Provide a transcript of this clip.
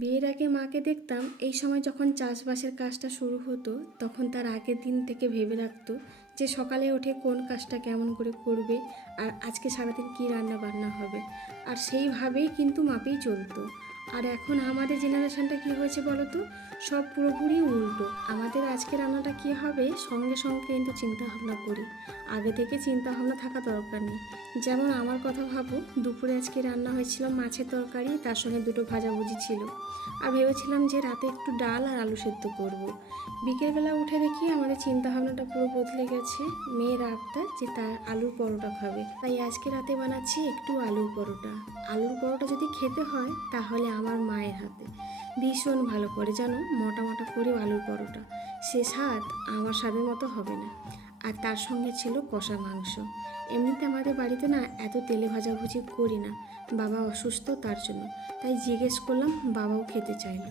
বিয়ের আগে মাকে দেখতাম এই সময় যখন চাষবাসের কাজটা শুরু হতো তখন তার আগের দিন থেকে ভেবে রাখতো যে সকালে উঠে কোন কাজটা কেমন করে করবে আর আজকে সারাদিন কী রান্না বান্না হবে, আর সেইভাবেই কিন্তু মাপেই চলতো। আর এখন আমাদের জেনারেশনটা কী হয়েছে বলো তো, সব পুরোপুরি উল্টো। আমাদের আজকে রান্নাটা কী হবে সঙ্গে সঙ্গে কিন্তু চিন্তা ভাবনা করি, আগে থেকে চিন্তা ভাবনা থাকা দরকার নেই। যেমন আমার কথা ভাবো, দুপুরে আজকে রান্না হয়েছিল মাছের তরকারি, তার সঙ্গে দুটো ভাজাভুজি ছিল, আর ভেবেছিলাম যে রাতে একটু ডাল আর আলু সেদ্ধ করব। বিকেলবেলা উঠে দেখি আমাদের চিন্তা ভাবনাটা পুরো বদলে গেছে। মেয়ের আবদার যে তার আলুর পরোটা খাবে, তাই আজকে রাতে বানাচ্ছি একটু আলুর পরোটা। আলুর পরোটা যদি খেতে হয় তাহলে আমার মায়ের হাতে ভীষণ ভালো করে, জানো, মোটা মোটা করে আলুর পরোটা, সে স্বাদ আমার স্বাদের মতো হবে না। আর তার সঙ্গে ছিল কষা মাংস। এমনিতে আমাদের বাড়িতে না এত তেলে ভাজাভুজি করি না, বাবা অসুস্থ তার জন্য, তাই জিজ্ঞেস করলাম, বাবাও খেতে চাইলো।